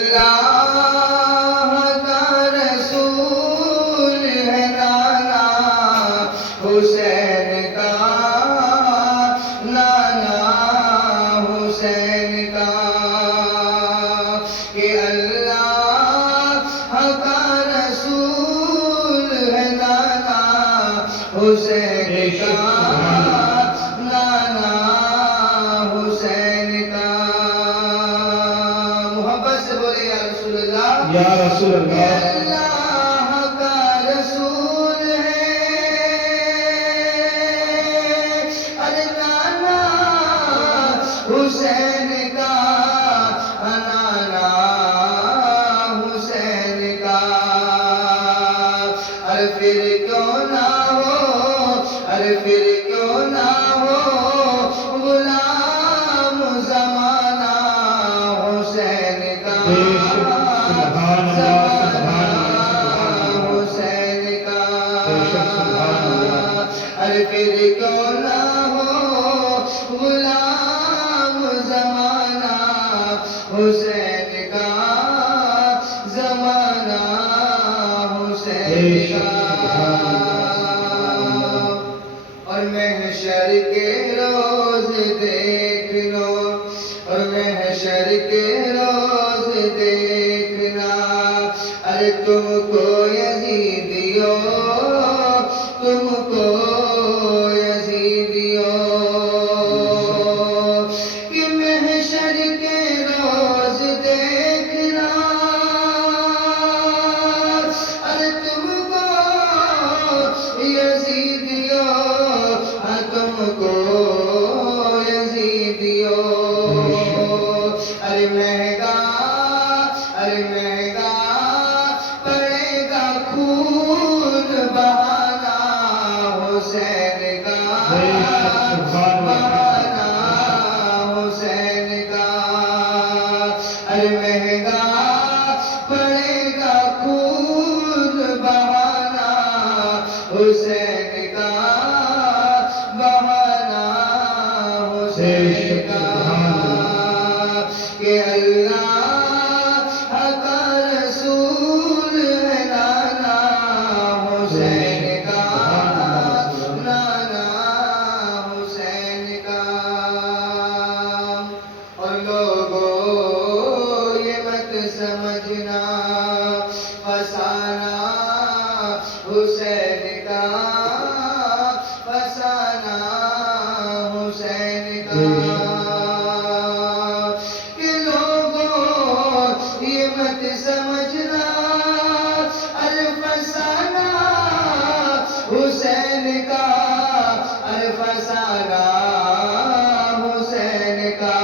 اللہ کا رسول ہے نانا حسین کا، نانا حسین کا، کہ اللہ کا رسول ہے نانا حسین کا، نانا حسین کا۔ محبت سے بولے یا رسول اللہ، یا رسول اللہ، اللہ کا رسول ہے، ارے نانا حسین کا، نانا حسین کا۔ ارے پھر کیوں نہ ہو، ارے پھر کیوں نہ ہو غلام زمانہ حسین کا، سبحان اللہ، سبحان اللہ، حسین کا۔ سبحان اللہ۔ ارے پھر کیوں نہ ہو غلام زمانہ حسین کا، زمانہ حسین کا۔ اور محشر کے روز دیکھ لو، اور محشر کے روز دیکھنا، ارے تم کو یزیدیو، تم کو یزیدیو، کہ محشر کے روز دیکھنا، ارے تم کو یزیدیو، تم کو یزیدیو، ارے مہنگا، ارے مہنگا پڑے گا خون بہانا حسین کا، بہانا حسین کا۔ ارے مہنگا پڑے گا خون بہانا حسین کا، بہانا حسین کا، کہ اللہ کا رسول ہے نانا حسین کا، نانا حسین کا۔ اور لوگوں یہ مت سمجھنا فسانہ حسین کا، فسانہ حسین کا، کہ لوگوں یہ مت سمجھنا الفسانہ حسین کا، الفسانہ حسین کا۔